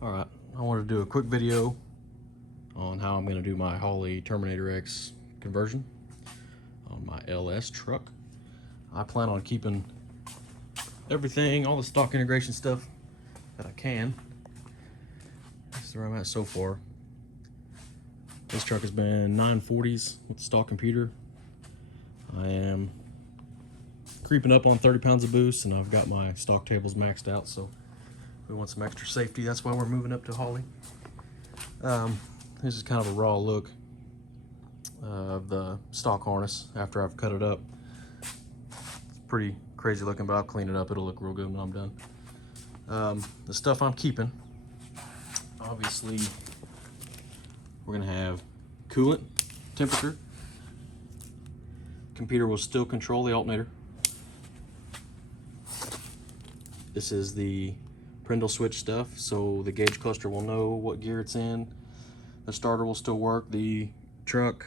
All right, I wanted to do a quick video on how I'm going to do my Holley Terminator X conversion on my LS truck. I plan on keeping everything, all the stock integration stuff that I can. This is where I'm at so far. This truck has been 940s with the stock computer. I am creeping up on 30 pounds of boost, and I've got my stock tables maxed out, so we want some extra safety. That's why we're moving up to Holley. This is kind of a raw look of the stock harness after I've cut it up. It's pretty crazy looking, but I'll clean it up. It'll look real good when I'm done. The stuff I'm keeping, obviously, we're gonna have coolant, temperature. Computer will still control the alternator. This is the Prindle switch stuff, so the gauge cluster will know what gear it's in. The starter will still work. The truck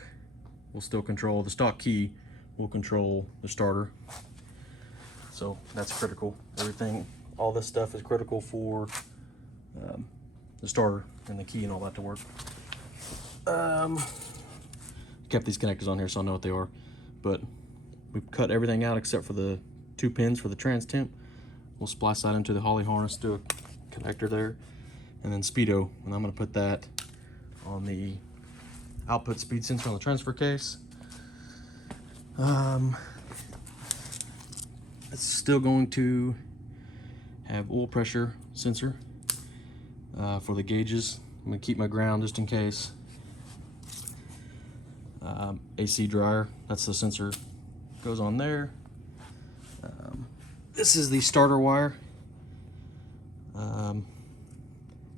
will still control. The stock key will control the starter. So that's critical. Everything, all this stuff is critical for the starter and the key and all that to work. Kept these connectors on here so I know what they are, but we've cut everything out except for the 2 pins for the trans temp. We'll splice that into the Holley harness, do a connector there, and then speedo, and I'm going to put that on the output speed sensor on the transfer case. It's still going to have oil pressure sensor for the gauges. I'm going to keep my ground just in case. AC dryer, that's the sensor, goes on there. This is the starter wire.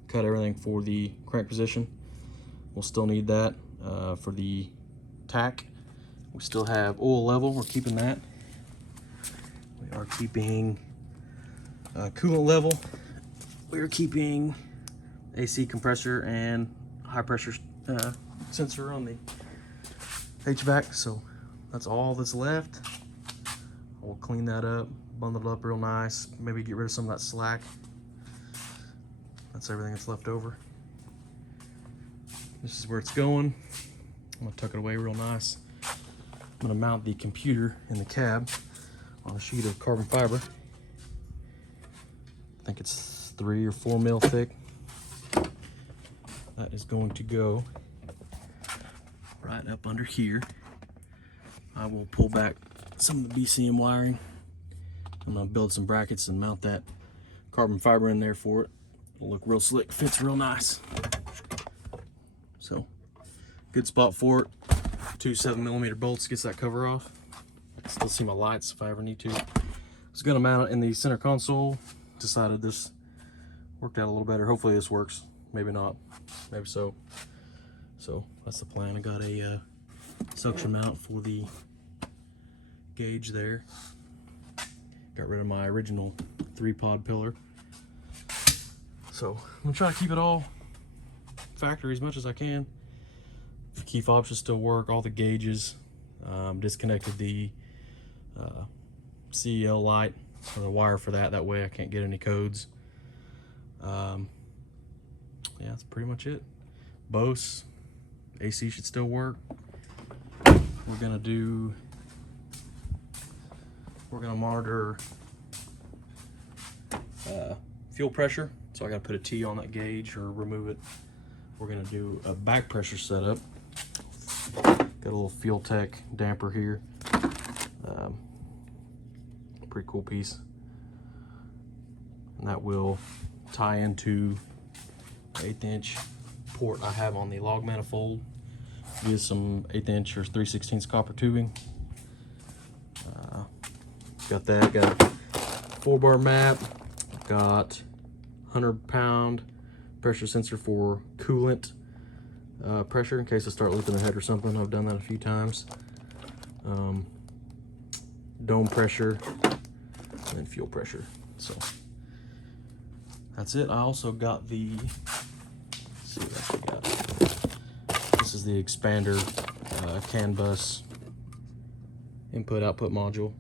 Cut everything for the crank position. We'll still need that for the tack. We still have oil level, we're keeping that. We are keeping coolant level. We are keeping AC compressor and high pressure sensor on the HVAC. So that's all that's left. We'll clean that up, bundle it up real nice, maybe get rid of some of that slack. That's everything that's left over. This is where it's going. I'm gonna tuck it away real nice. I'm gonna mount the computer in the cab on a sheet of carbon fiber. I think it's 3 or 4 mil thick. That is going to go right up under here. I will pull back some of the BCM wiring. I'm gonna build some brackets and mount that carbon fiber in there for it. It'll look real slick, fits real nice. So, good spot for it. 2 7mm bolts gets that cover off. I can still see my lights if I ever need to. I was gonna mount it in the center console. Decided this worked out a little better. Hopefully this works. Maybe not. Maybe so. So that's the plan. I got a suction mount for the gauge there. Got rid of my original 3-pod pillar. So I'm gonna try to keep it all factory as much as I can. The key fobs should still work, all the gauges. Disconnected the CEL light, or the wire for that. That way I can't get any codes. Yeah, that's pretty much it. Bose, AC should still work. We're gonna monitor fuel pressure. So I gotta put a T on that gauge or remove it. We're gonna do a back pressure setup. Got a little Fuel Tech damper here. Pretty cool piece. And that will tie into the 1/8" port I have on the log manifold. Use some 1/8" or 3/16" copper tubing. Got that. Got a 4-bar map. Got 100-pound pressure sensor for coolant pressure in case I start leaking the head or something. I've done that a few times. Dome pressure and then fuel pressure. So that's it. I also got the, let's see what else we got. This is the expander CAN bus input output module.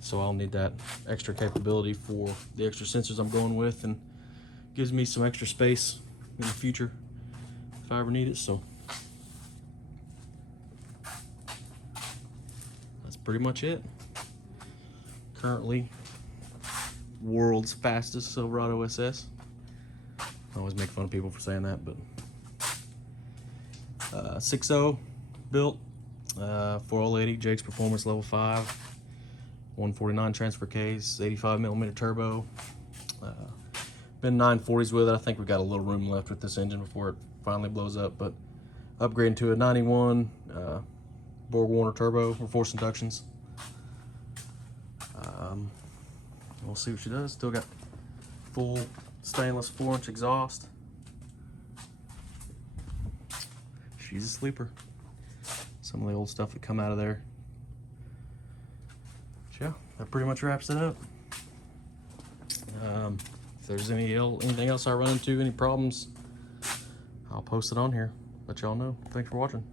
So I'll need that extra capability for the extra sensors I'm going with, and gives me some extra space in the future if I ever need it. So that's pretty much it. Currently world's fastest Silverado SS. I always make fun of people for saying that, but 6.0 built, 480 Jake's Performance Level 5, 149 transfer case, 85mm turbo. Been 940s with it. I think we got a little room left with this engine before it finally blows up, but upgrading to a 91 Borg-Warner turbo or forced inductions. We'll see what she does. Still got full stainless 4-inch exhaust. She's a sleeper. Some of the old stuff that come out of there. But yeah, that pretty much wraps it up. If there's anything else I run into, any problems, I'll post it on here. Let y'all know. Thanks for watching.